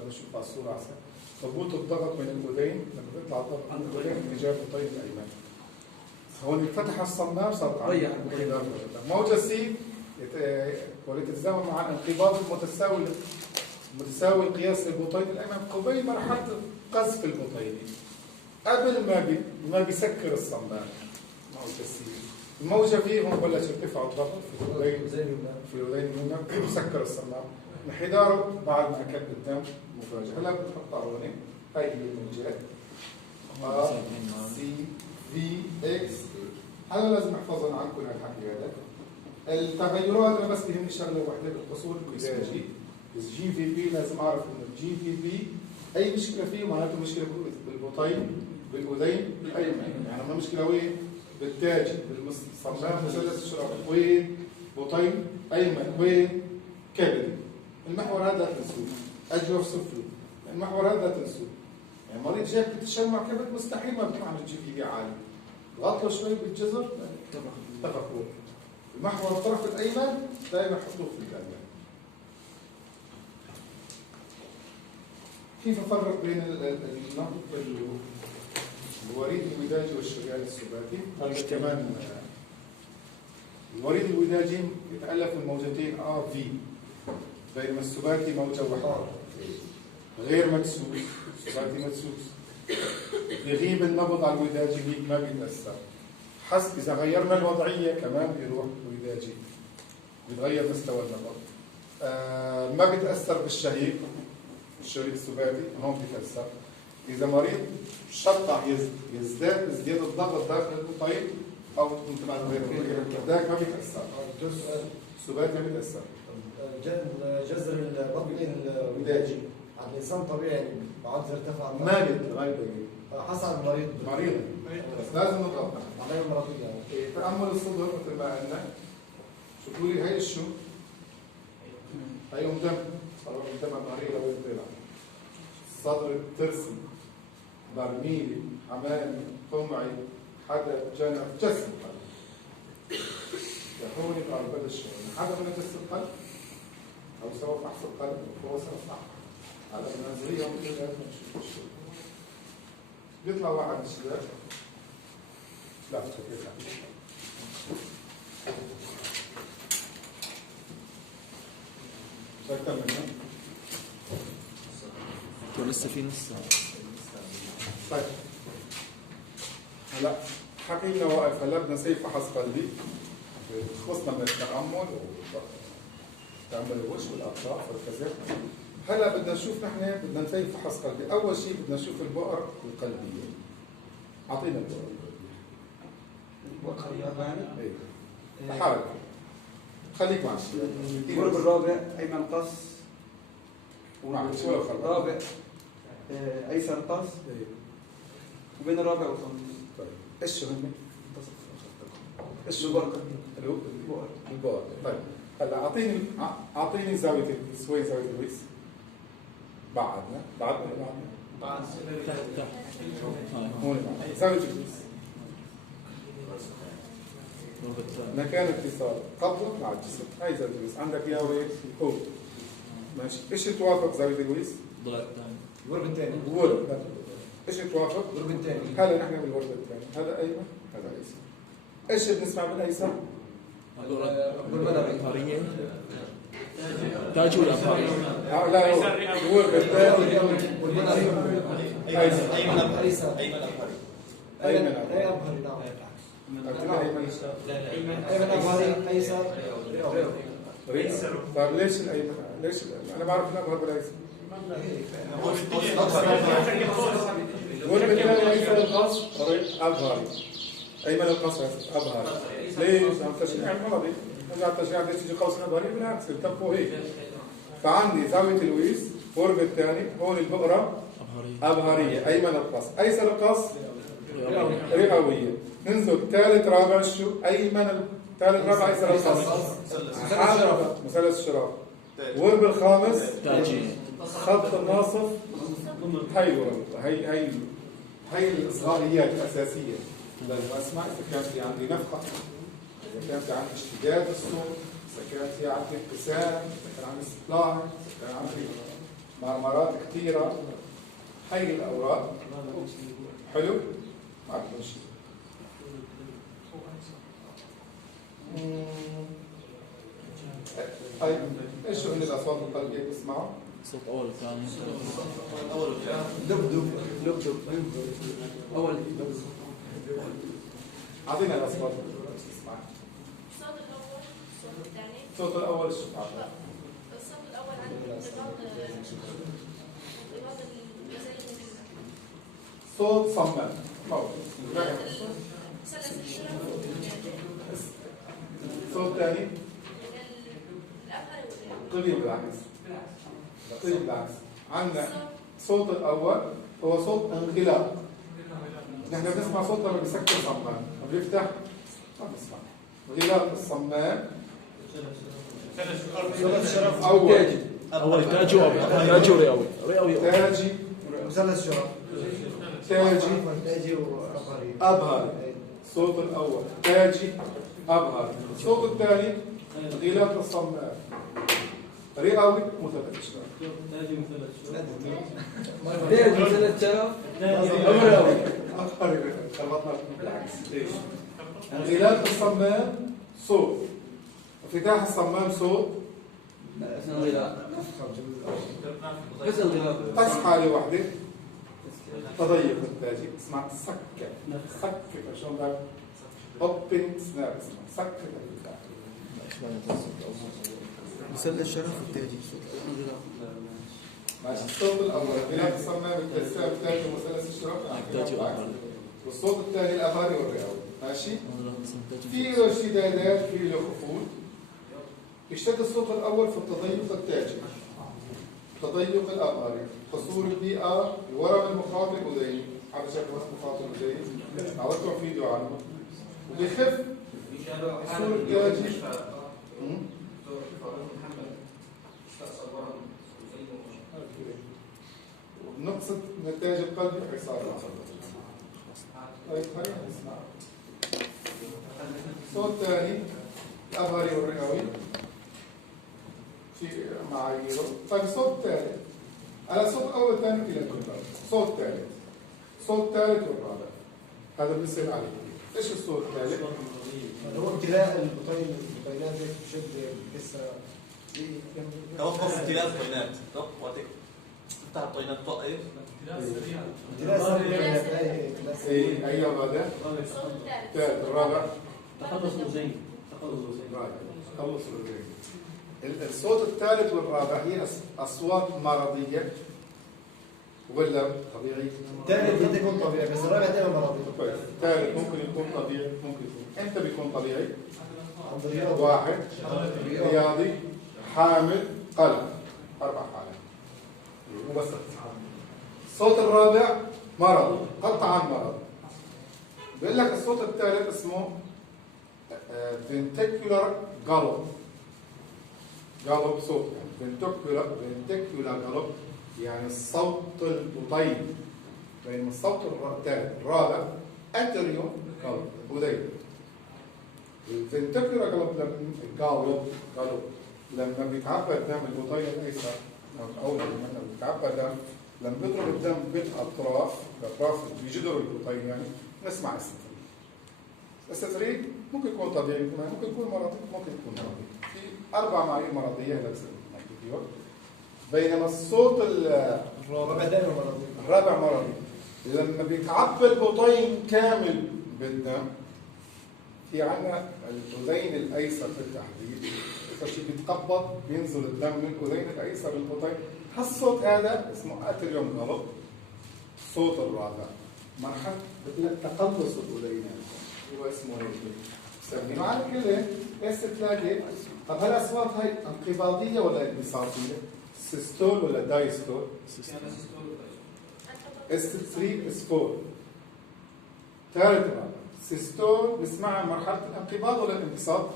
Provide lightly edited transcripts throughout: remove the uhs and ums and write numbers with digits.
خلينا نشوف على الصوره احسن. هبوط الضغط من الاذين لما بيطلع الضغط عند الاذين اتجاه البطين الايمن. هون فتح الصمام صارت ضيق موجه سي ولتتزامن مع الانقباض متساوي القياس للبطين الايمن قبيل مرحله قذف البطين قبل ما بيسكر الصمام. موجه سي الموجه فيهم بلش يرتفع الضغط في الاذين اليمنى بيسكر الصمام. انحداره بعد ما كب الدم مفاجئ. هلا بنحطها هون. هاي هي الموجات سي في اكس. هذا لازم احفظهم عنكم هالحكي هذا. التغيرات انا بس بيهمني شغله وحده بالقصور الوداجي. الجي في بي لازم اعرف انه الجي في بي اي مشكله فيه معناته مشكله بالبطين بالاذين الايمن. يعني ما مشكله وين؟ بالتاج بالصمام مثلث الشرف وين؟ بطين ايمن وين؟ كبد. المحور هذا تنسوه. اجوف سفلي. المحور هذا تنسوه. يعني مريض جاي بتشمع كبد مستحيل ما بيكون عامل جي في بي عالي. غطوا شوي بالجزر اتفقوا. المحور الطرف الايمن دائما حطوه في الجانب. كيف افرق بين الوريد الوداجي والشريان السباتي؟ هذا كمان الوريد الوداجي يتالف من موجتين ار في بينما السباتي موجه واحده غير مدسوس. السباتي مدسوس يغيب النبض على الوداجي هيك ما بيتاثر. حسب اذا غيرنا الوضعيه كمان بيروح الوداجي بيتغير مستوى النبض. ما بيتاثر بالشهيق الشريط السباتي هون بيتاثر. اذا مريض شطح يزداد ازدياد الضغط داخل البطين او مثل ما ذاك ما بيتاثر. السباتي ما بيتاثر. جذر البطن الوداجي عند الانسان طبيعي يعني بعد ارتفع ما بيتغير حسب المريض بس لازم نضغط عليه المرضيه يعني. تامل الصدر مثل ما قلنا. شوفوا لي هي الشو هي دم صار دم مريضه وين طلع. الصدر الترسي برميلي حمامي قمعي حدث جنب جسم القلب. يحوني بأربد الشيء حدا من جسم القلب أو سوى فحص القلب هو صح على المنزلية ومثل لازم نشوف الشيء. بيطلع واحد من الشباب لا تفكر أكثر منه ولسه في نص. طيب هلا حكينا واقف. هلا بدنا نسوي فحص قلبي. خلصنا من التأمل وتأمل الوجه والأطراف والكذا. هلا بدنا نشوف نحن بدنا نسوي فحص قلبي. أول شيء بدنا نشوف البؤر القلبية. أعطينا البؤر القلبية. البؤر الياباني؟ إيه. حاول خليك مع الشيء. القرب الرابع أيمن قص. ونعم شو لو خلص؟ رابع أيسر قص. إيه. وبين الرابع والخامس. طيب إيش هم؟ إيش البؤر البؤر. طيب هلا أعطيني زاوية الويس. وين زاوية الويس؟ بعدنا بعد تحت هون زاوية الويس. مكان اتصال قبضة مع الجسم. هاي زاوية الويس. عندك يا وين؟ هو ماشي. ايش توافق زاوية الويس؟ ضغط ثاني. الورب الثاني. الورب. ايش توافق؟ الورب الثاني. هلا نحن بالورب الثاني. هذا ايمن هذا ايسر. ايش بنسمع بالايسر؟ الأبهارية. تاج والأبهارية. لا هو الورب الثاني. ايسر. أيمن أبهري. أيمن أبهري نعم. أيمن أبهري أيسر. طيب ليش الايمن؟ ليش انا بعرف الابهر بالايسر؟ الورب الثاني ايسر القص ابهري. ايمن القص ابهري. ليش؟ عم تشريع الماضي. نرجع التشريع بدك تيجي قوس ابهري بالعكس التفوا هيك. فعندي زاويه الويس الورب الثاني هون البقره ابهريه. ايمن القص ايسر القص رئويه. ننزل ثالث رابع شو؟ ايمن ثالث رابع ايسر القص مثلث الشراب. ورب الخامس تاجي. خط الناصف. هي الاصغائيات الاساسيه لازم اسمع. اذا كان في عندي نفخه، اذا كان في عندي اشتداد الصوت، اذا كان في عندي انقسام، اذا كان عندي استطلاع، اذا كان عندي مرمرات كثيرة، حي الأوراق. حلو؟ ما عندنا شيء. طيب ايش هن الأصوات القلبية تسمعوا؟ صوت أول ثاني أول دب أول أعطينا الأصوات تسمع. الصوت الأول، الصوت الثاني. الصوت الأول شو بتعرف؟ الصوت الأول عن انقباض الغزالة. صوت صمام موجود. مثلث الشرف. صوت ثاني الأبهر قليل بالعكس. قليل بالعكس. عندنا الصوت الأول هو صوت انغلاق. نحن بنسمع صوت لما بيسكر صمام، لما بيفتح ما بنسمع. غلاق الصمام مثلث شرف أول أول تاجي تاجي ورئوي رئوي تاجي مثلث شرف تاجي تاجي وأبهري أبهر. الصوت الأول تاجي أبهر. الصوت الثاني غلاق الصمام رئوي مثلث شرف. تاجي مثلث شرف أبهر خلطنا بالعكس. ليش؟ غلاق الصمام صوت، انفتاح الصمام صوت. بس الغلاف بس حالة واحدة تضيق التاجي اسمها سكة. سكة شلون بدك؟ اوبن سناب اسمها سكة الفتاح. مثلث شرف والتاجي ماشي. الصوت الأول غلاف الصمام التاسع الثاني مثلث الشرف. تاجي وأبهر والصوت الثاني الأبهري والرئوي. ماشي؟ في له شدادات في له خفوض. يشتد الصوت الأول في التضيق التاجي، التضيق الأبهري، قصور البيئة، الورم المخاطي الأذيني. هذا شكل وصف مخاطي الأذيني، عودتكم فيديو عنه. وبيخف قصور التاجي. ونقصد نتاج القلب حصار. طيب خلينا نسمع. صوت ثاني الأبهري والرئوي في معاييره. طيب الصوت الثالث على الصوت الأول والثاني إلى الكبار. صوت ثالث، صوت ثالث والرابع. هذا بيصير عليه. إيش الصوت الثالث؟ هو امتلاء البطينات هيك بشد بكسر توقف امتلاء الطينات. وقتك تفتح الطينات توقف. امتلاء إيه أيوه هذا. الصوت الثالث. الثالث الرابع. تخلص الأذين خلص الصوت الثالث والرابع هي أصوات مرضية ولا طبيعي؟ الثالث قد يكون طبيعي بس الرابع دائما مرضي. كويس. الثالث ممكن يكون طبيعي، ممكن يكون. امتى بيكون طبيعي؟ عند الرياضة واحد رياضي حامل قلق. 4 حالات. مو بس الصوت الرابع مرض، قطعا مرض. بيقول لك الصوت الثالث اسمه ventricular gallop. gallop صوت يعني ventricular gallop يعني الصوت البطيء. بينما الصوت الثالث الرابع anterior gallop أذين. الفنتركيولار gallop لما بيتعبى الدم البطيء الأيسر أو لما بيتعبى الدم لما بيضرب الدم بالأطراف بجدر البطيء يعني نسمع السترين ممكن يكون طبيعي، ممكن يكون مرضي، ممكن يكون مرضي. في 4 معايير مرضية للسلوك. بينما الصوت الرابع مرضي لما بيتعبى البطين كامل بالدم. في عندنا الأذين الأيسر في التحديد، إذا شيء بيتقبض بينزل الدم من الأذين الأيسر للبطين. هالصوت هذا اسمه أتريوم غلط. الصوت الرابع مرحلة تقلص الأذين هو اسمه هيك بسمينه على كله اس 3. طب هالاصوات هاي انقباضيه ولا انبساطيه؟ سيستول ولا دايستول؟ اس 3 اس 4. ثالث رابع سيستول نسمعها مرحله الانقباض ولا الانبساط؟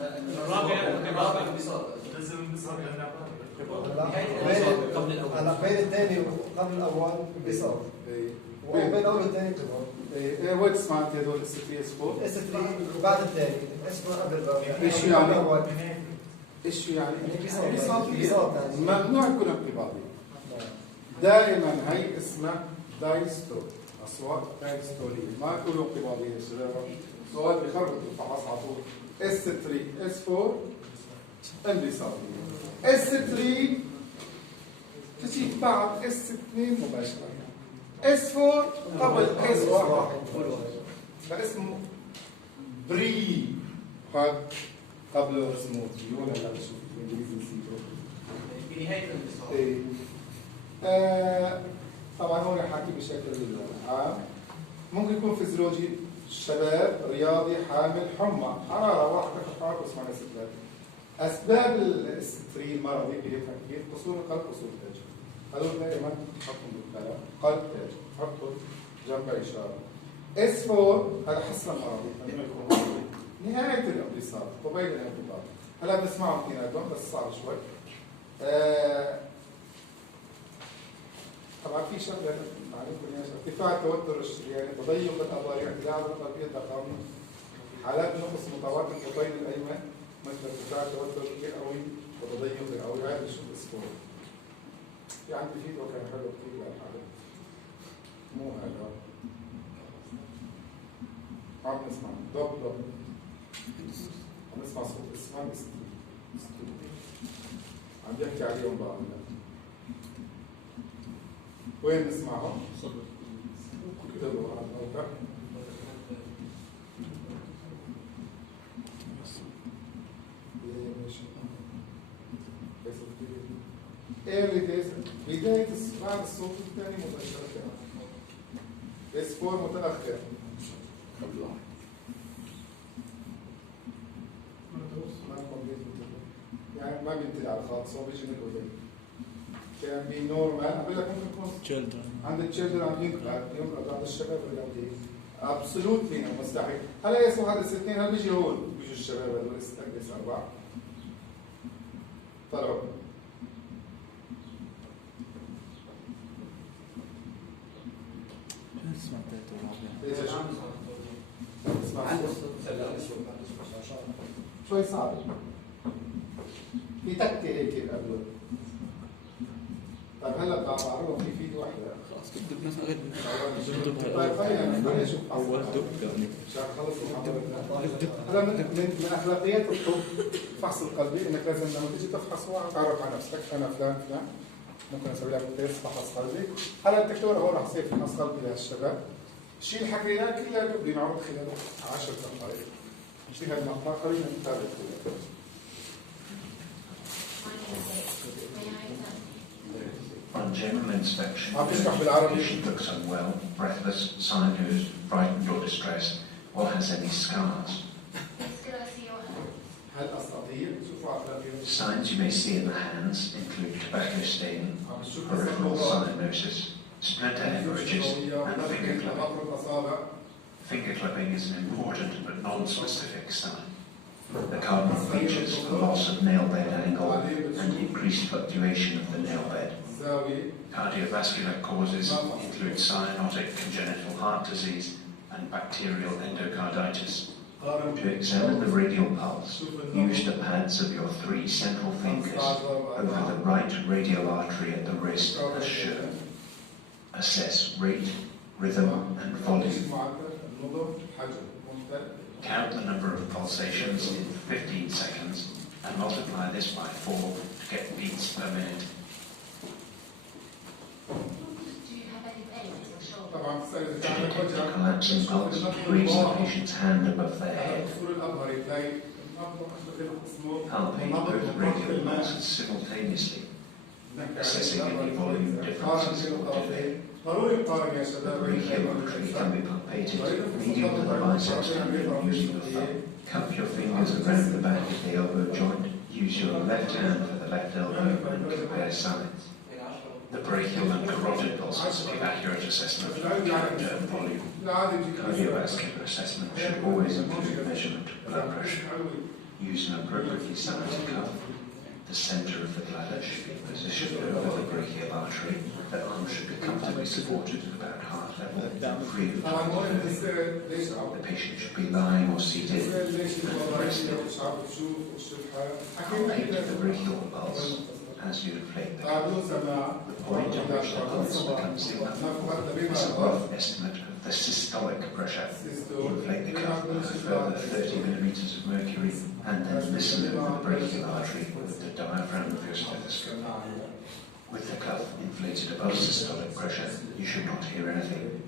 الرابع انبساط لازم انبساط قبل الأول. هلا بين الثاني وقبل الأول انبساط. وبين الأول والثاني انقباض. ايه وين سمعت هذول اس 3 اس 4؟ اس 3 بعد الثاني اسمه قبل الرابع. ايش يعني؟ ايش يعني؟ انبساطيه. ممنوع يكون انقباضي. دائما هي اسمها دايستول، اصوات دايستوليه، ما تقولوا انقباضيه يا شباب، سؤال بيخرب الفحص على طول. اس 3 اس 4 انبساطيه، اس 3 تجي بعد اس 2 مباشره، اس 4 قبل اس 1 فاسمه بري، هذا قبله اسمه تيون، هلا بشوف بالانجليزي نسيته. بنهاية الانتصار. ايه طبعا هون حاكي بشكل عام. ممكن يكون فيزيولوجي، شباب، رياضي، حامل، حمى، حراره واحده، حراره اسمها ستات. اسباب الاستري المرضي بهالتفكير قصور القلب، قصور التاج. هذول دائما حطهم بالكلام، قلب تاج، حطهم جنب اشاره. اس 4 هذا حصر مرضي، خلينا نكون مرضي. نهايه الانبساط قبيل الانقباض. هلا بنسمعهم كلياتهم بس صعب شوي. طبعا في شغله معلومه ارتفاع التوتر الشرياني، تضيق الاباريع، اعتداء على القلبيه الضخامه، حالات نقص متواتر القطين الايمن مثل ارتفاع التوتر الرئوي وتضيق الاوعيه بالشق الاسبوعي. في عندي فيديو كان حلو كثير للحاله، مو هذا عم نسمع دوب دوب، عم نسمع صوت اسمه عم بيحكي عليهم بقى. وين نسمعهم؟ اكتبوا على الموقع. بداية بعد الصوت الثاني مباشرة. اس 4 متأخر. يعني ما بينتهي على الخاص، هو بيجي من الأذن. كان بي نورمال، أقول لك ممكن يكون عند التشيلدرن عم ينقلب عند الشباب الرياضيين. ابسولوتلي مستحيل. هلا يسموا هذا الاثنين، هل بيجي هون بيجوا الشباب هذول اس 4 طلعوا. شوي صعب. في تكتي هيك قبله. طيب هلا بعرضهم في فيديو واحدة. خلاص كنت مثلا غير طيب خلينا نشوف اول دب يعني عشان نخلص المحاضرة. هلا من اخلاقيات الطب فحص القلبي انك لازم لما تيجي تفحص واحد تعرف على نفسك، انا فلان فلان، ممكن اسوي لك تيست فحص قلبي. هلا الدكتور هون رح يصير فحص قلبي لهالشباب. الشيء اللي حكيناه كله بنعرض خلال 10 دقائق. في هالمقطع خلينا نتابع كله. On general inspection, عم the تشرح بالعربي. patient looks unwell, breathless, silent, frightened or distressed, or has any scars. هل أساطير؟ شوفوا أخلاقيات. Signs you may see in the hands include tobacco stain, peripheral cyanosis, splinter hemorrhages, and finger clipping. Finger clipping is an important but non-specific sign. The cardinal features are loss of nail bed angle and increased fluctuation of the nail bed. Cardiovascular causes include cyanotic congenital heart disease and bacterial endocarditis. To examine the radial pulse, use the pads of your 3 central fingers over the right radial artery at the wrist as shown. Assess rate, rhythm and volume. Count the number of pulsations in 15 seconds and multiply this by 4 to get beats per minute. To detect a collapsing pulse, raise the patient's hand above their head. Palpate both radial pulses simultaneously, assessing any volume differences or delay. The brachial artery can be palpated medial to the biceps tendon using the thumb. Cup your fingers around the back of the elbow joint. Use your left hand for the left elbow and compare sides. The brachial and carotid pulses give accurate assessment of character and volume. Cardiovascular assessment should always include measurement of blood pressure. Use an appropriately sized cuff. The centre of the bladder should be positioned over the brachial artery. The arm should be comfortably supported at about heart level, free of the patient should be lying or seated and rested. Palpate the brachial pulse as you inflate the طبعا cuff. بدون سماعة The point at which the pulse becomes louder is a rough estimate of the systolic pressure. Inflate the cuff by a further 30 millimeters of mercury and then listen over the brachial artery with the diaphragm of your stethoscope. With the cuff inflated above systolic pressure, you should not hear anything.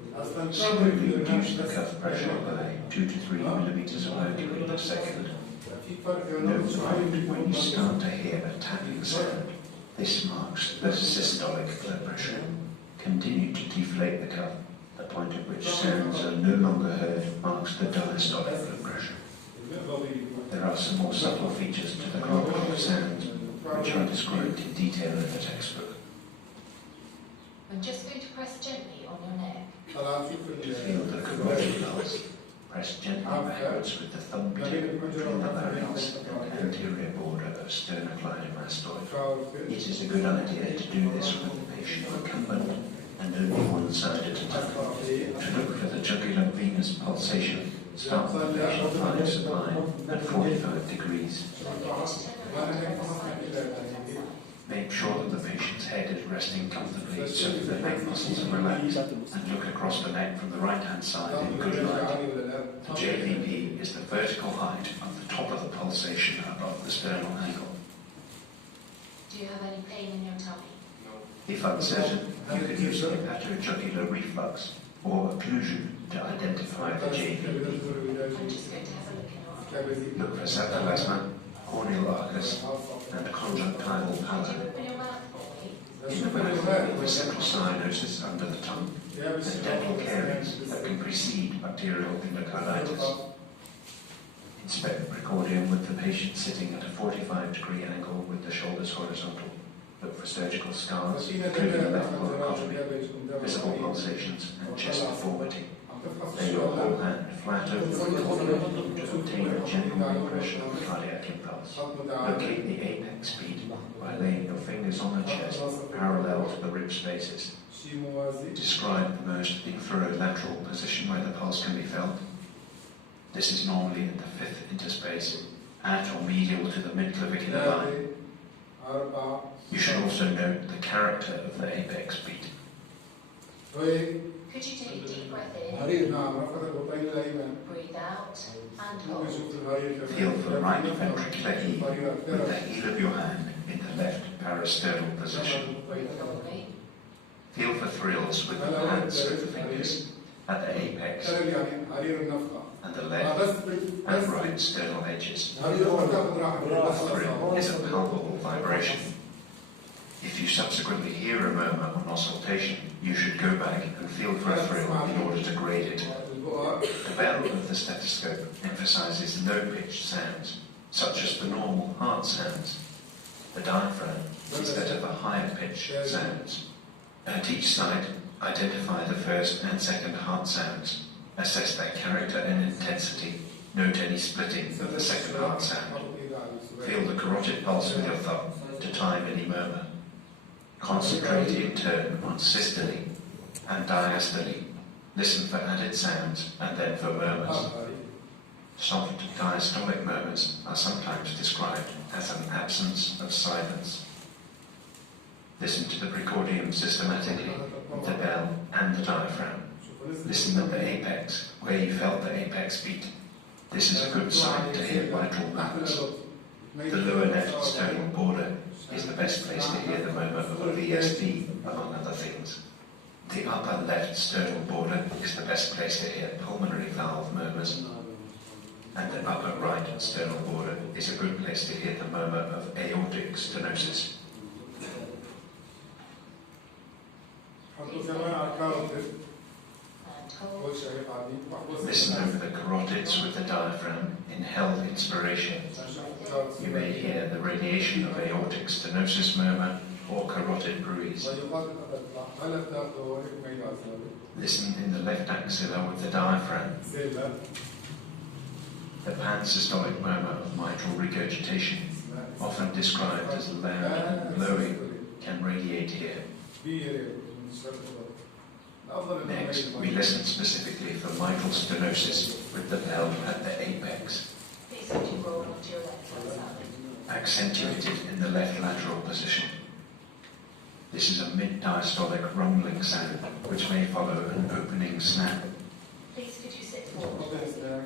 Slowly reduce the cuff pressure by 2 to 3 millimeters of mercury per second. Note that when you start to hear a tapping sound, this marks the systolic blood pressure. Continue to deflate the cuff. The point at which sounds are no longer heard marks the diastolic blood pressure. There are some more subtle features to the quality of sound, which are described in detail in the textbook. I'm just going to press gently on your neck. Feel the carotid pulse. Press gently backwards with the thumb tip between the larynx and anterior border of sternocleidomastoid. It is a good idea to do this with the patient recumbent and only one side at a time. To look for the jugular venous pulsation, start the patient lying supine at 45 degrees. Make sure that the patient's head is resting comfortably so that the neck muscles are relaxed, and look across the neck from the right-hand side in good light. The JVP is the vertical height of the top of the pulsation above the sternal angle. Do you have any pain in your tummy? If uncertain, you can use hepatojugular reflux or occlusion to identify the JVP. I'm just going to have a look in your eye. Look for sarcolasma, corneal arcus, and conjunctival pallor. Could you open your mouth for me? In the mouth, the central cyanosis under the tongue, and dental caries that can precede bacterial endocarditis. Inspect the precordium with the patient sitting at a 45-degree angle with the shoulders horizontal. Look for surgical scars, including the left thoracotomy, visible pulsations, and chest deformity. Lay your whole hand flat over the precordium to obtain a general impression of the cardiac impulse. Locate the apex beat by laying your fingers on the chest parallel to the rib spaces. Describe the most inferolateral position where the pulse can be felt. This is normally in the fifth interspace, at or medial to the midclavicular line. You should also note the character of the apex beat. Could you take a deep breath in, breathe out, and hold? Feel the right ventricular heave with the heel of your hand in the left parasternal position. Breathe normally. Feel for thrills with the pads of the fingers at the apex and the left and right sternal edges. A thrill is a palpable vibration. If you subsequently hear a murmur on auscultation, you should go back and feel for a thrill in order to grade it. The bell of the stethoscope emphasizes low-pitched sounds, such as the normal heart sounds. The diaphragm is that of the higher-pitched sounds. At each side, identify the first and second heart sounds. Assess their character and intensity. Note any splitting of the second heart sound. Feel the carotid pulse with your thumb to time any murmur. Concentrate in turn on systole and diastole. Listen for added sounds and then for murmurs. Soft diastolic murmurs are sometimes described as an absence of silence. Listen to the precordium systematically, the bell and the diaphragm. Listen at the apex, where you felt the apex beat. This is a good sign to hear vital murmurs. The lower left sternal border is the best place to hear the murmur of a VSD, among other things. The upper left sternal border is the best place to hear pulmonary valve murmurs. And the upper right sternal border is a good place to hear the murmur of aortic stenosis. Listen over the carotids with the diaphragm in held inspiration. You may hear the radiation of aortic stenosis murmur or carotid bruise. Listen in the left axilla with the diaphragm. The pansystolic murmur of mitral regurgitation, often described as loud and blowing, can radiate here. Next, we listen specifically for mitral stenosis with the bell at the apex. Please could you roll onto your left hand side? Accentuated in the left lateral position. This is a mid-diastolic rumbling sound, which may follow an opening snap. Please could you sit forward?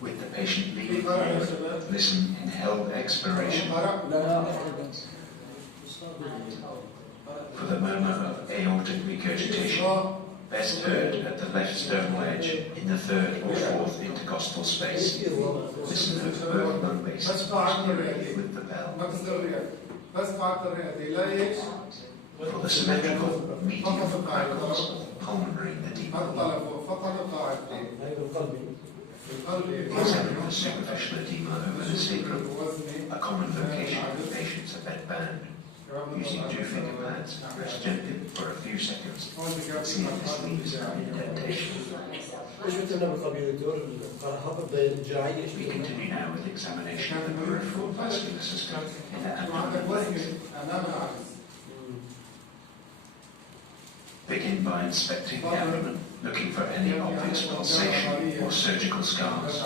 With the patient leaning forward, listen in held expiration for the murmur of aortic regurgitation, best heard at the left sternal edge in the third or fourth intercostal space. Listen over both lung bases with the bell. For the symmetrical medium crackles of pulmonary edema. Examine the superficial edema over the sacrum, a common location for patients at bedbound. Using 2-finger pads, press gently for a few seconds. See if this leaves an indentation. ايش بتمنى بالقلبية دكتور؟ هبط الجراحية. We continue now with examination of the peripheral vascular system in the abdomen. Begin by inspecting the abdomen, looking for any obvious pulsation or surgical scars.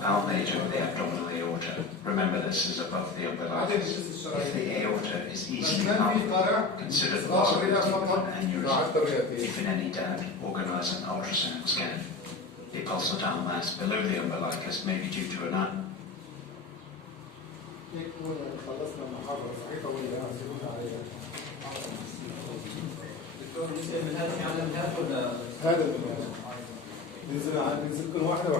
Palpate over the abdominal aorta. Remember this is above the umbilicus. If the aorta is easily palpable, consider the possibility of an aneurysm. If in any doubt, organize an ultrasound scan. The pulsatile mass below the umbilicus may be due to an خلصنا المحاضرة صحيحة ولا دكتور بالنسبه للمنهج في عندنا منهج ولا؟ هذا المنهج ننزل كل واحدة